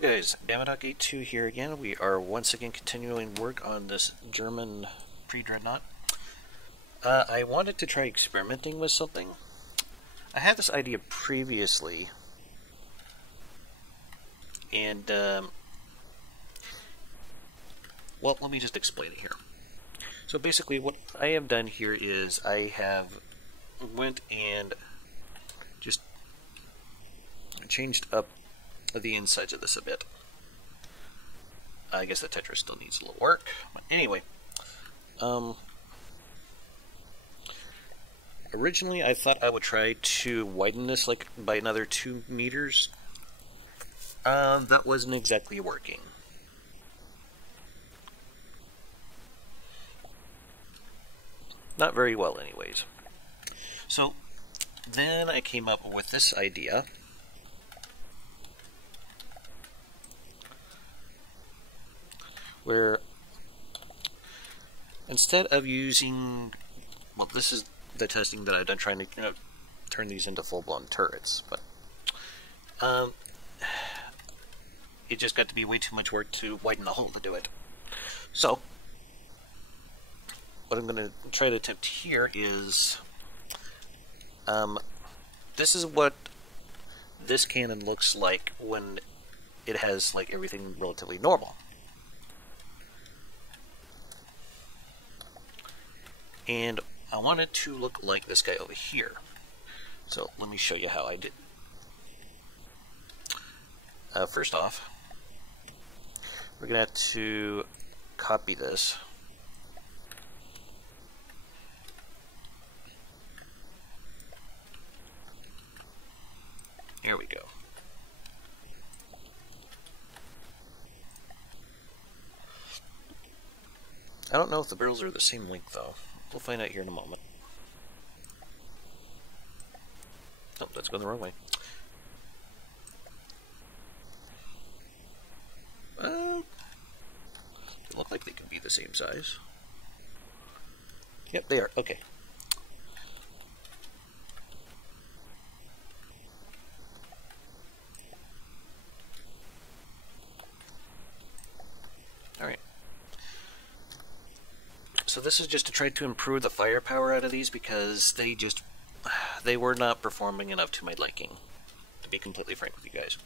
Hello guys, Dominion here again. We are once again continuing work on this German pre-dreadnought. I wanted to try experimenting with something. I had this idea previously, and well, let me just explain it here. So basically what I have done here is I have went and just changed up the insides of this a bit. I guess the Tetris still needs a little work, but anyway, originally I thought I would try to widen this like by another 2 meters. That wasn't exactly working. Not very well anyways. So then I came up with this idea. Where instead of using, well, this is the testing that I've done trying to turn these into full-blown turrets, but it just got to be way too much work to widen the hole to do it. So what I'm going to try to attempt here is, this is what this cannon looks like when it has like everything relatively normal. And I want it to look like this guy over here. So let me show you how I did. First off, we're going to have to copy this. Here we go. I don't know if the barrels are the same length though. We'll find out here in a moment. Oh, that's going the wrong way. Well, they look like they could be the same size. Yep, they are. Okay. Alright. So this is just to try to improve the firepower out of these because they were not performing enough to my liking, to be completely frank with you guys.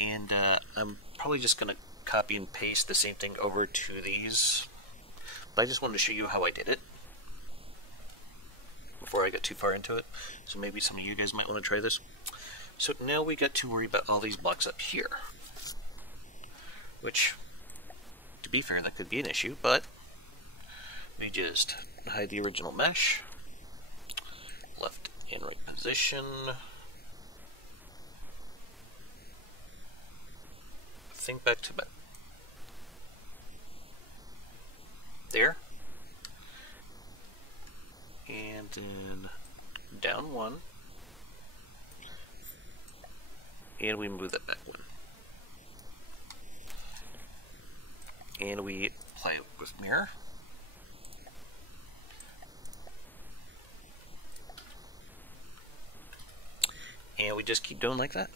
And I'm probably just going to copy and paste the same thing over to these, but I just wanted to show you how I did it before I got too far into it, so maybe some of you guys might want to try this. So now we got to worry about all these blocks up here, which, to be fair, that could be an issue, but we just hide the original mesh, left and right position, think back to back, there, and then down one, and we move that back one. And we apply it with mirror. And we just keep doing like that.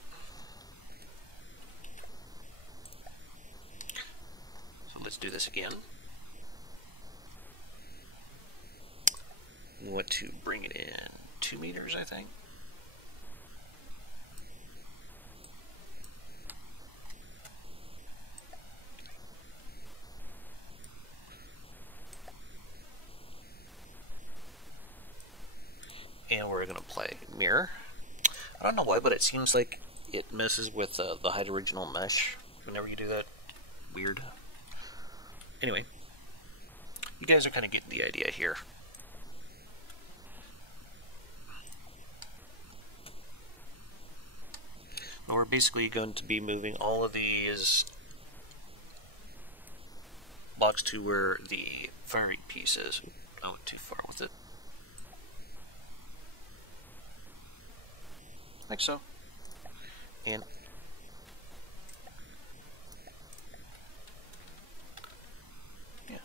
So let's do this again. We want to bring it in 2 meters, I think. And we're going to play mirror. I don't know why, but it seems like it messes with the hide original mesh whenever you do that. Weird. Anyway, you guys are kind of getting the idea here. Now we're basically going to be moving all of these blocks to where the firing piece is. I went too far with it. Like so. And yeah.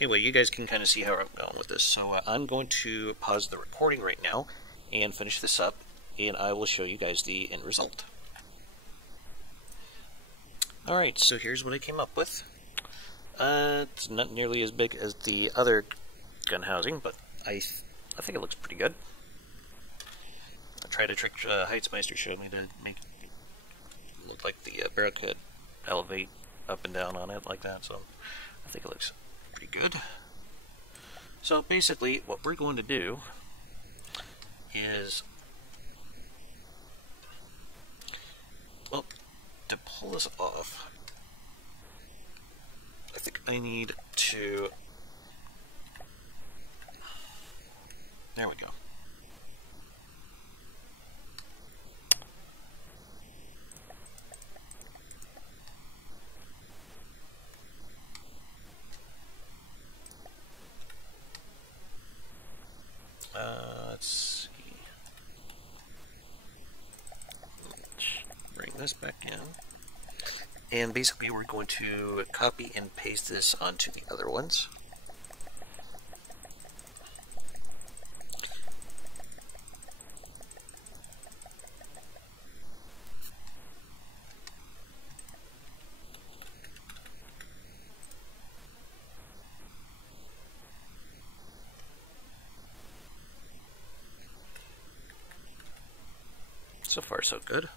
Anyway, you guys can kind of see how I'm going with this. So I'm going to pause the recording right now and finish this up, and I will show you guys the end result. Alright, so here's what I came up with. It's not nearly as big as the other gun housing, but I think it looks pretty good. I tried a trick Heitzmeister showed me to make it look like the barrel could elevate up and down on it like that, so I think it looks pretty good. So basically what we're going to do is, well, to pull this off, I think I need to, there we go. Let's see. Let's bring this back in. And basically we're going to copy and paste this onto the other ones. So far, so good.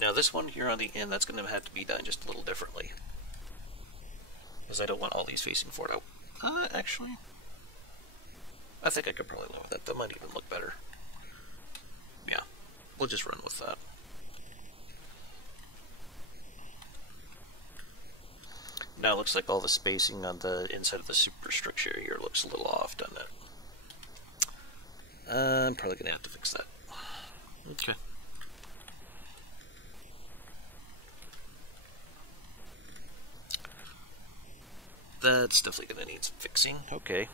Now this one here on the end, that's going to have to be done just a little differently, because I don't want all these facing forward. Actually, I think I could probably live with that. That might even look better. Yeah, we'll just run with that. Now it looks like all the spacing on the inside of the superstructure here looks a little off, doesn't it? I'm probably going to have to fix that. Okay. That's definitely going to need some fixing. Okay.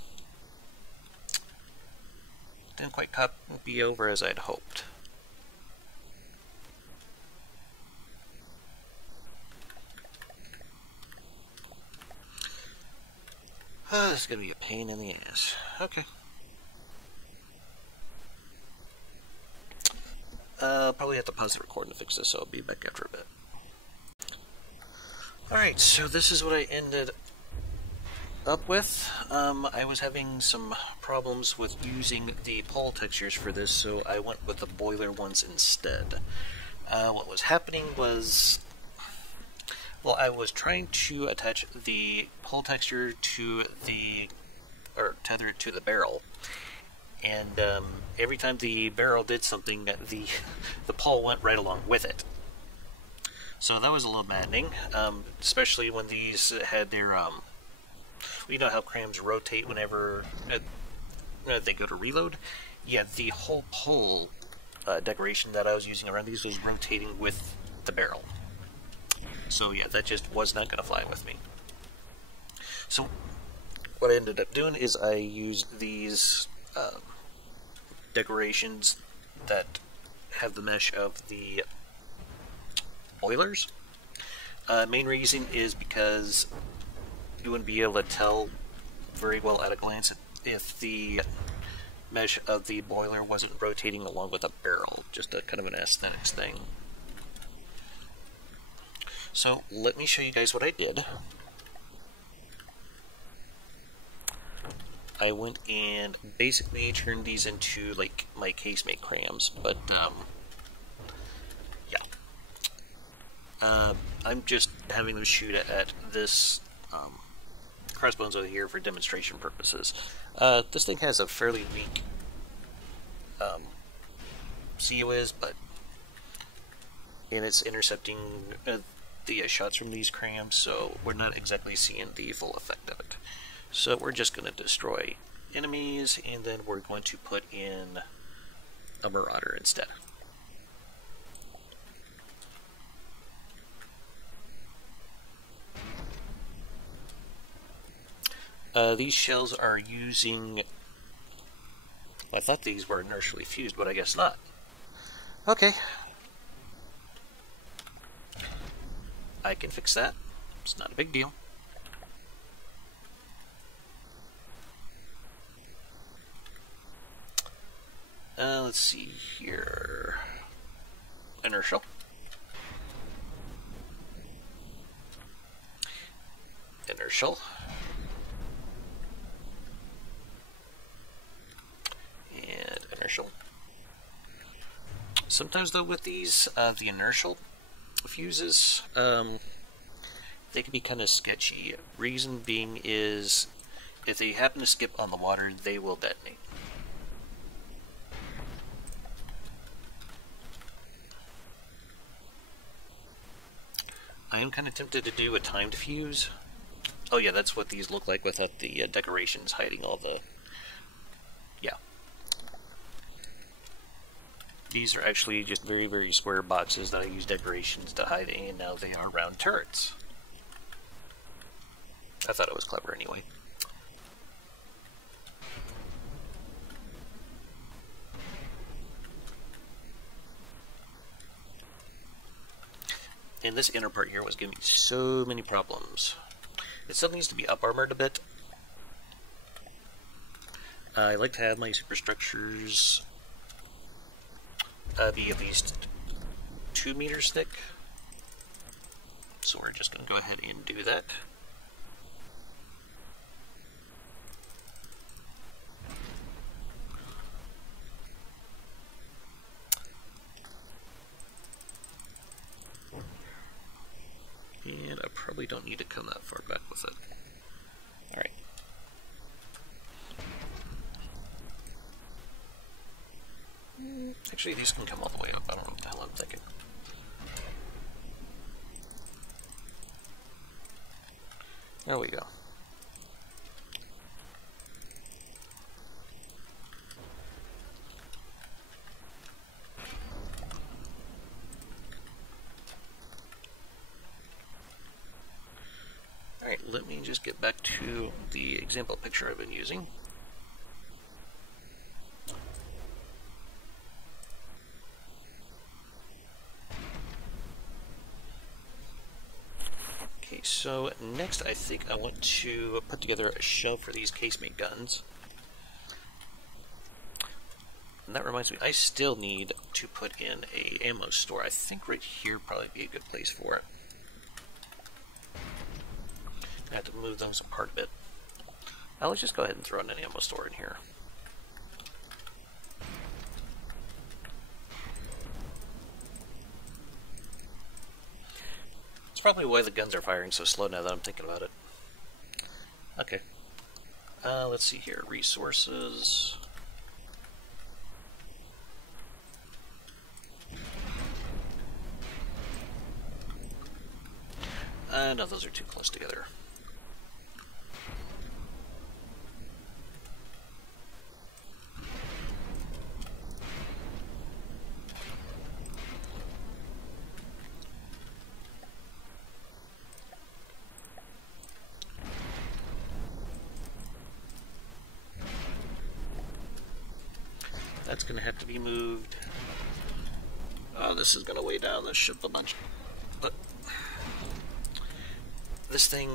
Didn't quite be over as I'd hoped. This is going to be a pain in the ass. Okay. Probably have to pause the recording to fix this, so I'll be back after a bit. Alright, so this is what I ended up with. I was having some problems with using the pole textures for this, so I went with the boiler ones instead. What was happening was, well, I was trying to attach the pole texture to the, or tether it to the barrel, and every time the barrel did something, the pole went right along with it. So that was a little maddening, especially when these had their, you know how crams rotate whenever they go to reload? Yeah, the whole pole decoration that I was using around these was rotating with the barrel. So yeah, that just was not going to fly with me. So what I ended up doing is I used these decorations that have the mesh of the boilers. Main reason is because you wouldn't be able to tell very well at a glance if the mesh of the boiler wasn't rotating along with a barrel. Just a kind of an aesthetics thing. So let me show you guys what I did. I went and basically turned these into like my casemate crams, but yeah. I'm just having them shoot at this crossbones over here for demonstration purposes. This thing has a fairly weak COIS, but and it's intercepting the shots from these crams, so we're not exactly seeing the full effect of it. So we're just going to destroy enemies, and then we're going to put in a marauder instead. These shells are using... Well, I thought these were inertially fused, but I guess not. Okay. I can fix that. It's not a big deal. Let's see here. Inertial. Inertial. And inertial. Sometimes though with these, the inertial fuses, they can be kind of sketchy. Reason being is, if they happen to skip on the water, they will detonate. I am kind of tempted to do a timed fuse. Oh yeah, that's what these look like without the decorations hiding all the... Yeah. These are actually just very, very square boxes that I use decorations to hide, and now they are round turrets. I thought it was clever anyway. And this inner part here was giving me so many problems. It still needs to be up-armored a bit. I like to have my superstructures be at least 2 meters thick. So we're just going to go ahead and do that. And I probably don't need to come that far back with it. Alright. Actually, these can come all the way up. I don't know what the hell I'm thinking. There we go. Alright, let me just get back to the example picture I've been using. Okay, so next I think I want to put together a shelf for these casemate guns. And that reminds me, I still need to put in a ammo store. I think right here would probably be a good place for it. I have to move those apart a bit. Now let's just go ahead and throw in an ammo store in here. That's probably why the guns are firing so slow now that I'm thinking about it. Okay. Let's see here. Resources. No, those are too close together. That's going to have to be moved. Oh, this is going to weigh down the ship a bunch. But this thing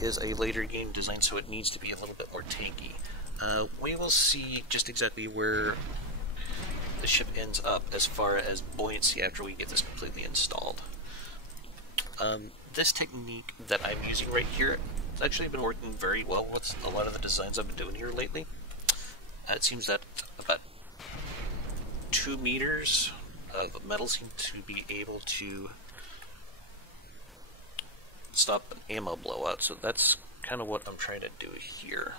is a later game design, so it needs to be a little bit more tanky. We will see just exactly where the ship ends up as far as buoyancy after we get this completely installed. This technique that I'm using right here has actually been working very well with a lot of the designs I've been doing here lately. It seems that about 2 meters of metal seem to be able to stop an ammo blowout, so that's kind of what I'm trying to do here.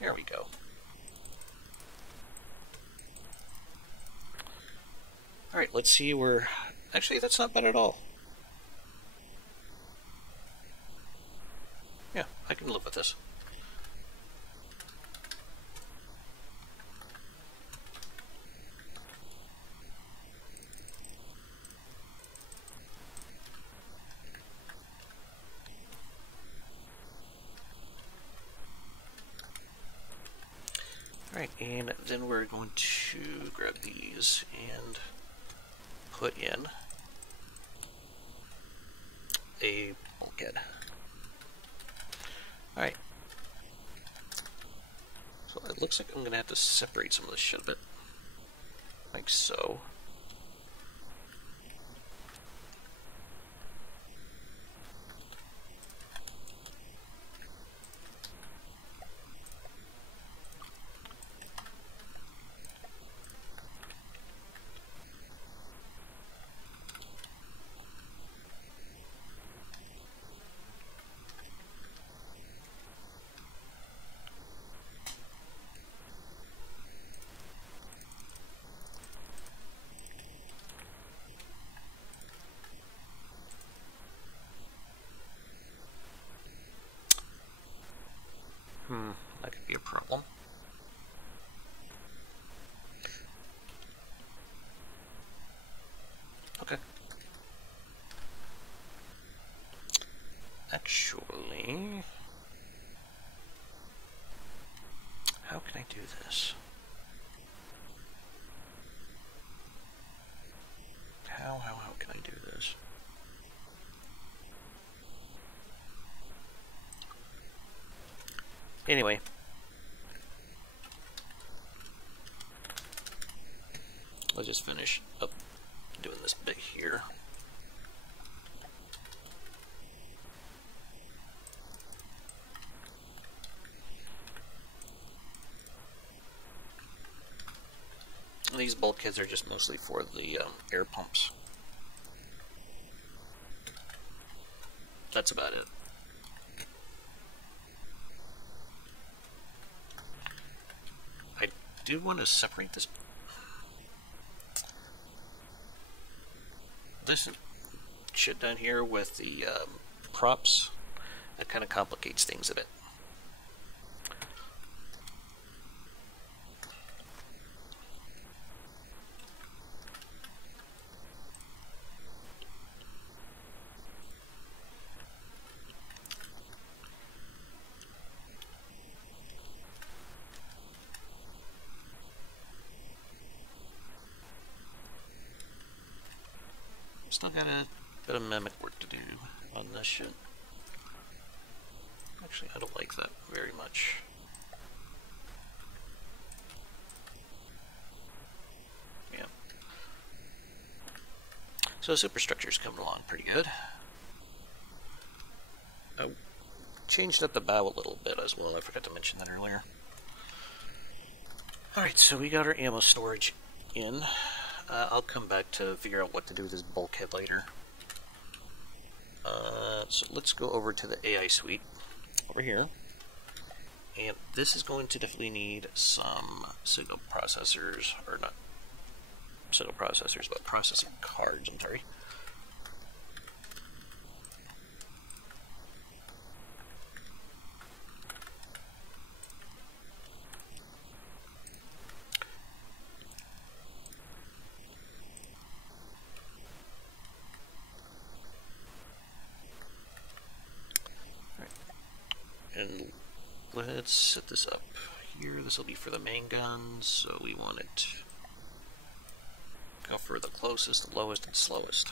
There we go. Alright, let's see where... Actually, that's not bad at all. Yeah, I can live with this. Alright, and then we're going to grab these and put in a bulkhead. Alright. So it looks like I'm going to have to separate some of this shit a bit. Like so. That could be a problem. Okay. Actually, how can I do this? How can I do this? Anyway. Let's just finish up doing this bit here. These bulkheads are just mostly for the air pumps. That's about it. I do want to separate this shit down here with the props. That kind of complicates things a bit. Still got a bit of mimic work to do on this shit. Actually, I don't like that very much. Yeah. So superstructure's coming along pretty good. I changed up the bow a little bit as well. I forgot to mention that earlier. Alright, so we got our ammo storage in. I'll come back to figure out what to do with this bulkhead later. So let's go over to the AI suite over here. And this is going to definitely need some signal processors, or not signal processors, but processing cards, I'm sorry. And let's set this up here. This will be for the main guns, so we want it to go for the closest, the lowest, and slowest.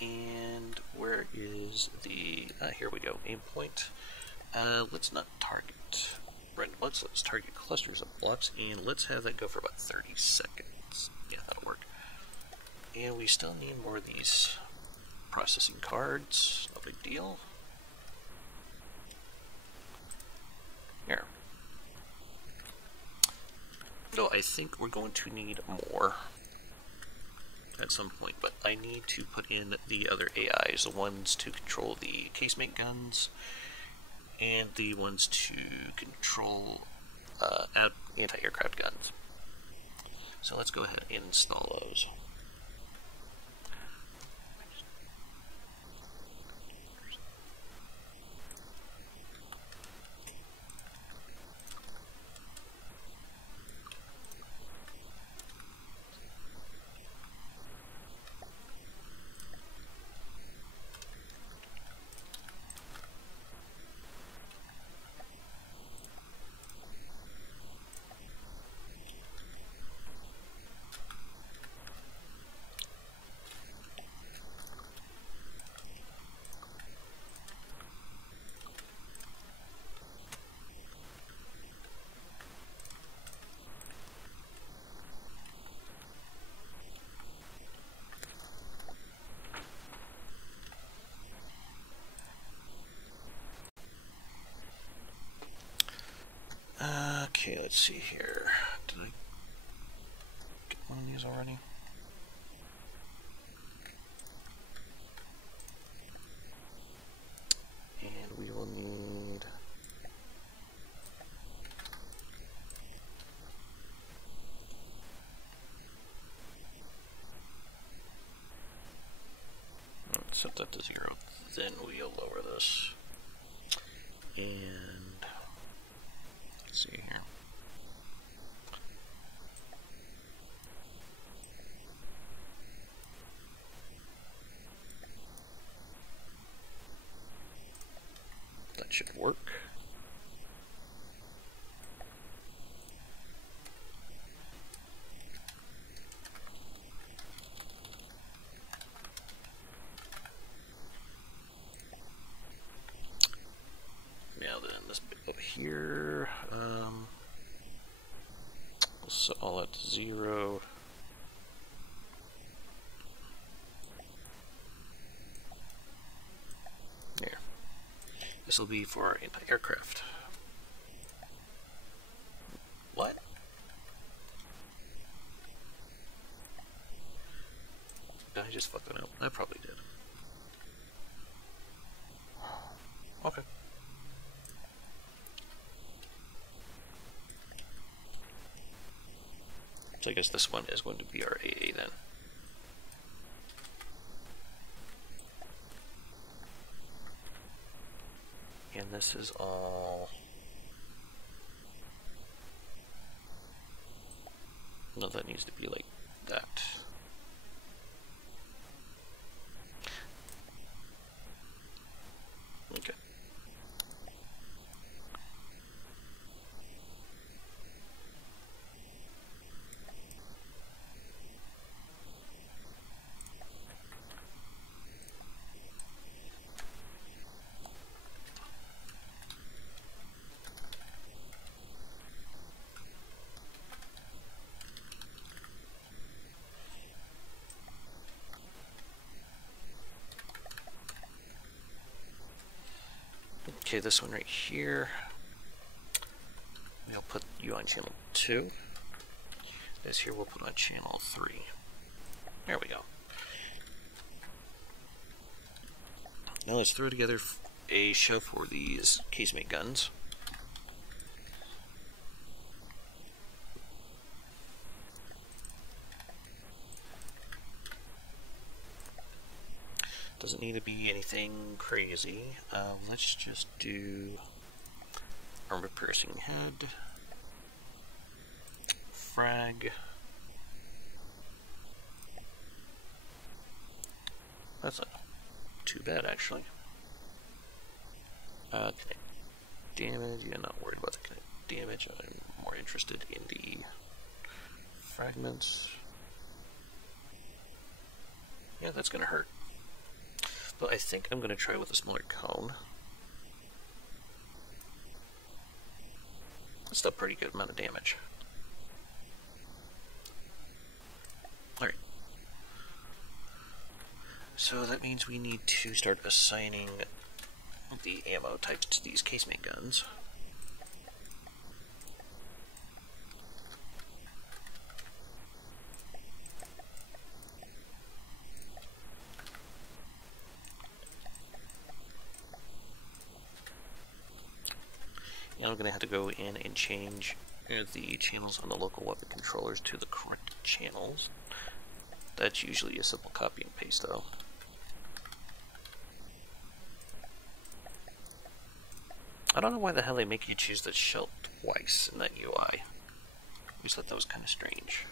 And where is the... here we go, aim point. Let's not target red blocks, let's target clusters of blocks, and let's have that go for about 30 seconds. Yeah, that'll work. And we still need more of these processing cards. No big deal. Here. No, I think we're going to need more at some point, but I need to put in the other AIs, the ones to control the casemate guns, and the ones to control anti-aircraft guns. So let's go ahead and install those. Let's see here. Did I get one of these already? And we will need let's set that to 0. Then we'll lower this. And let's see here. That should work. Now then, this bit up here, we'll set all that to 0. There. This will be for our anti-aircraft. What? Did I just fuck that up? I probably did. Okay. So I guess this one is going to be our AA then. And this is all... No, that needs to be like that. Okay. Okay, this one right here, we'll put you on channel 2. This here we'll put on channel 3. There we go. Now let's throw together a show for these casemate guns. Doesn't need to be anything crazy. Let's just do armor-piercing head, frag. That's not too bad, actually. Kinetic damage. Yeah, not worried about the kinetic damage. I'm more interested in the fragments. Yeah, that's gonna hurt. But I think I'm going to try with a smaller cone. That's still a pretty good amount of damage. Alright. So that means we need to start assigning the ammo types to these casemate guns. Now I'm going to have to go in and change the channels on the local weapon controllers to the correct channels. That's usually a simple copy and paste though. I don't know why the hell they make you choose the shell twice in that UI. I always thought that was kind of strange.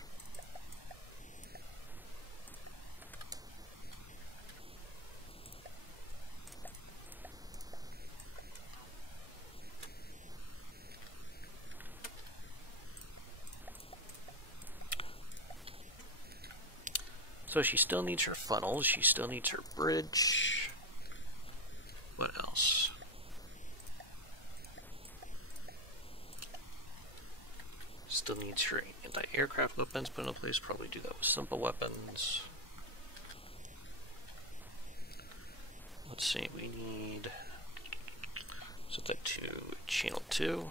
So she still needs her funnels, she still needs her bridge. What else? Still needs her anti-aircraft weapons put in place, probably do that with simple weapons. Let's see, we need set that to channel 2.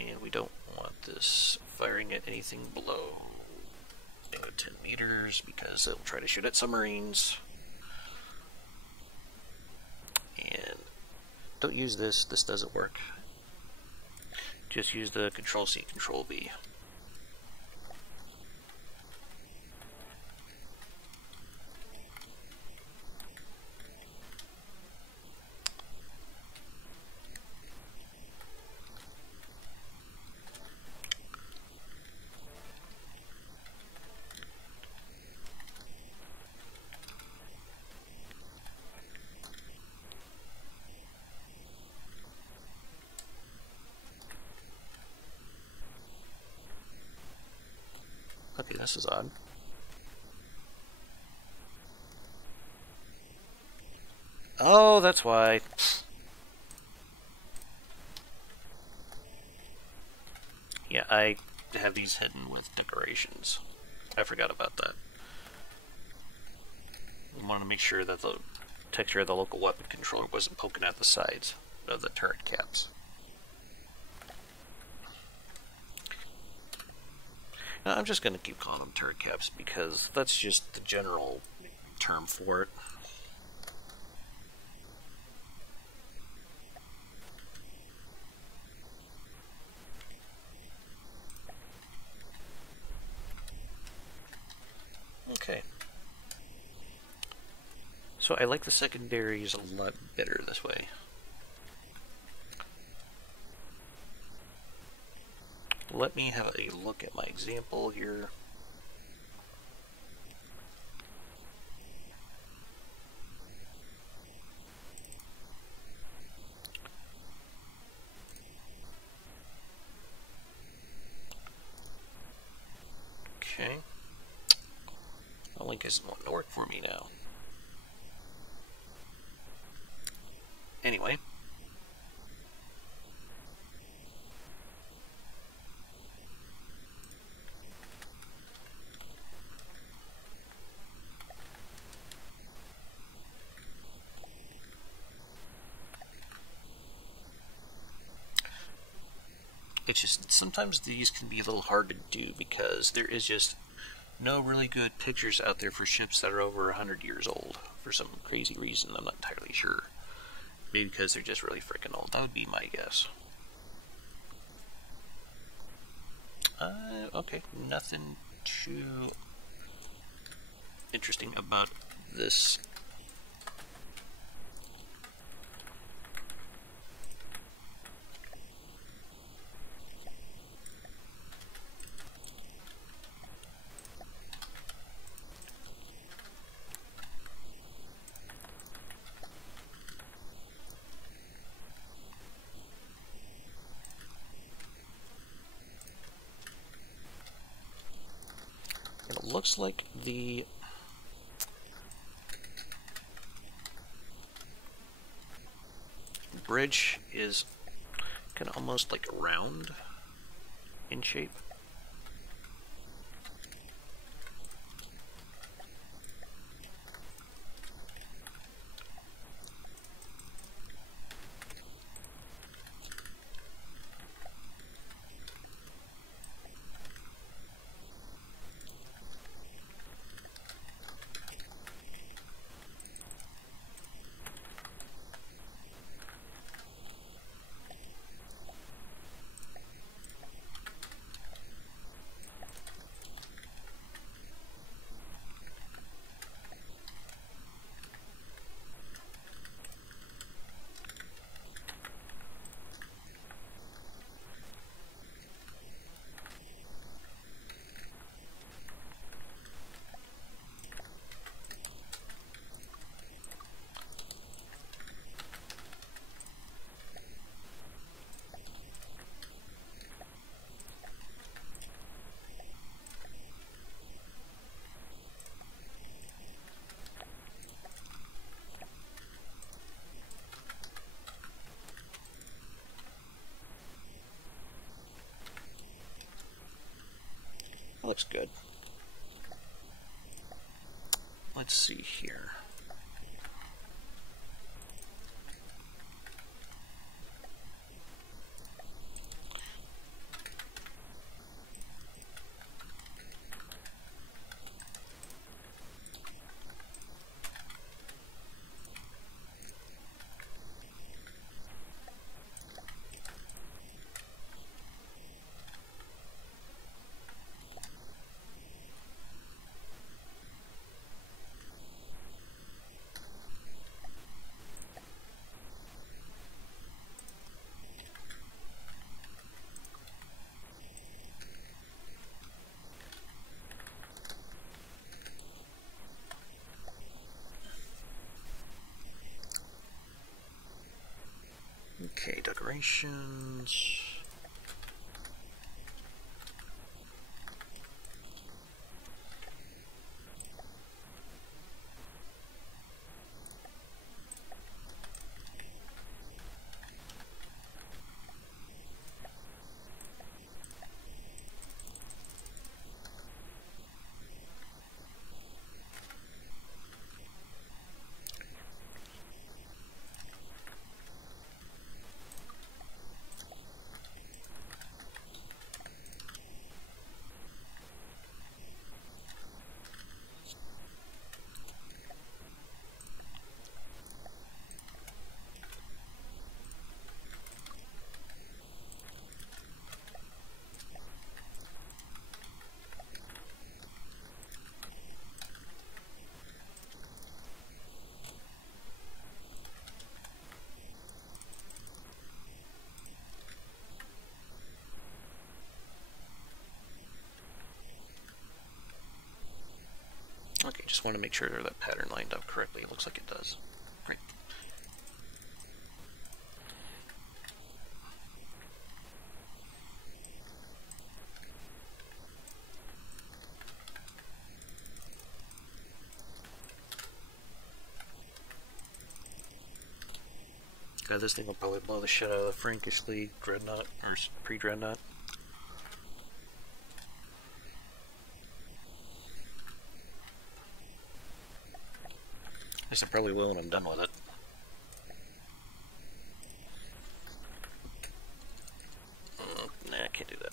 And we don't want this firing at anything below 10 meters because it'll try to shoot at submarines. And don't use this doesn't work. Just use the Control-C, Control-V. Okay, this is odd. Oh, that's why. Yeah, I have these hidden with decorations. I forgot about that. I wanted to make sure that the texture of the local weapon controller wasn't poking at the sides of the turret caps. Now, I'm just going to keep calling them turret caps because that's just the general term for it. Okay. So I like the secondaries a lot better this way. Let me have a look at my example here. Okay. The link isn't wanting to work for me now. Anyway. It's just, sometimes these can be a little hard to do because there is just no really good pictures out there for ships that are over 100 years old for some crazy reason. I'm not entirely sure. Maybe because they're just really freaking old. That would be my guess. Okay, nothing too interesting about this. It looks like the bridge is kind of almost like round in shape. Looks good. Let's see here. Okay, decorations. Okay, just want to make sure that pattern lined up correctly. It looks like it does. Great. God, this thing will probably blow the shit out of the Frankishly Dreadnought, or pre-dreadnought. Yes, I probably will when I'm done with it. Nah, I can't do that.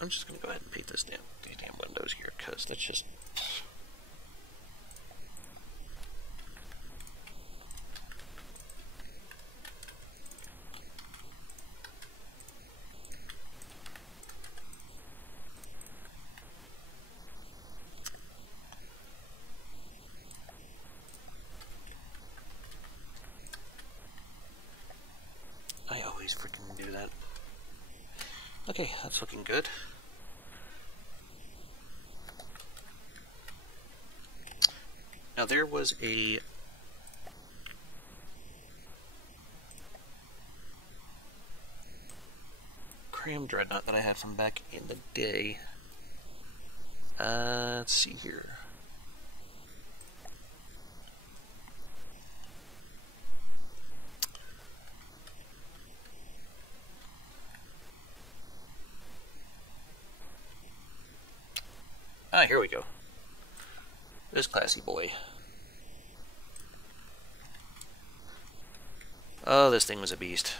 I'm just going to go ahead and paint these damn windows here, because that's just... I always freaking do that. Okay, that's looking good. Now there was a cram dreadnought that I had from back in the day. Let's see here. Ah, here we go. This classy boy. Oh, this thing was a beast.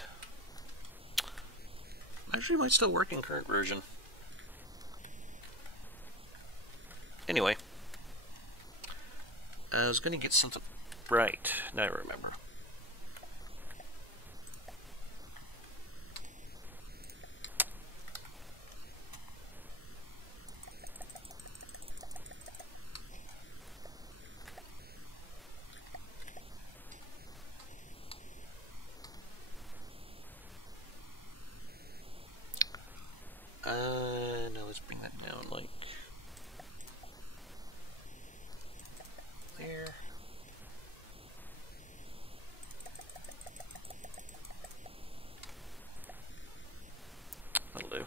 Actually, might still work in current version. Anyway. I was going to get something... Right, now I remember. Now let's bring that down like there. That'll do.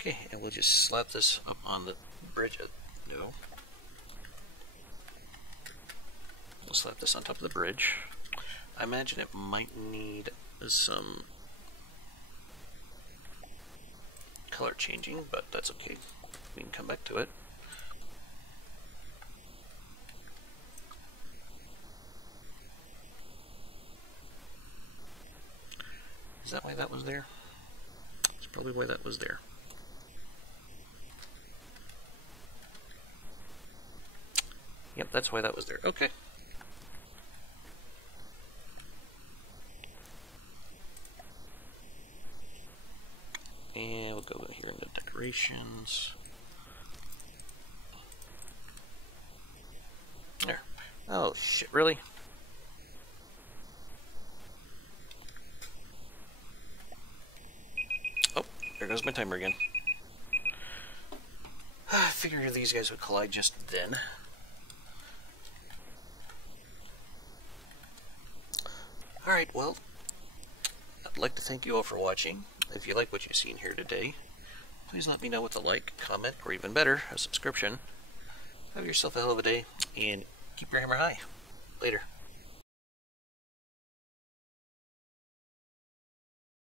Okay, and we'll just slap this up on the bridge. No. We'll slap this on top of the bridge. I imagine it might need some color changing, but that's okay. We can come back to it. Is that why that was there? That's probably why that was there. Yep, that's why that was there. Okay. And we'll go here into decorations. There. Oh shit, really? Oh, there goes my timer again. figured these guys would collide just then. Alright, well, I'd like to thank you all for watching. If you like what you've seen here today, please let me know with a like, comment, or even better, a subscription. Have yourself a hell of a day, and keep your hammer high. Later.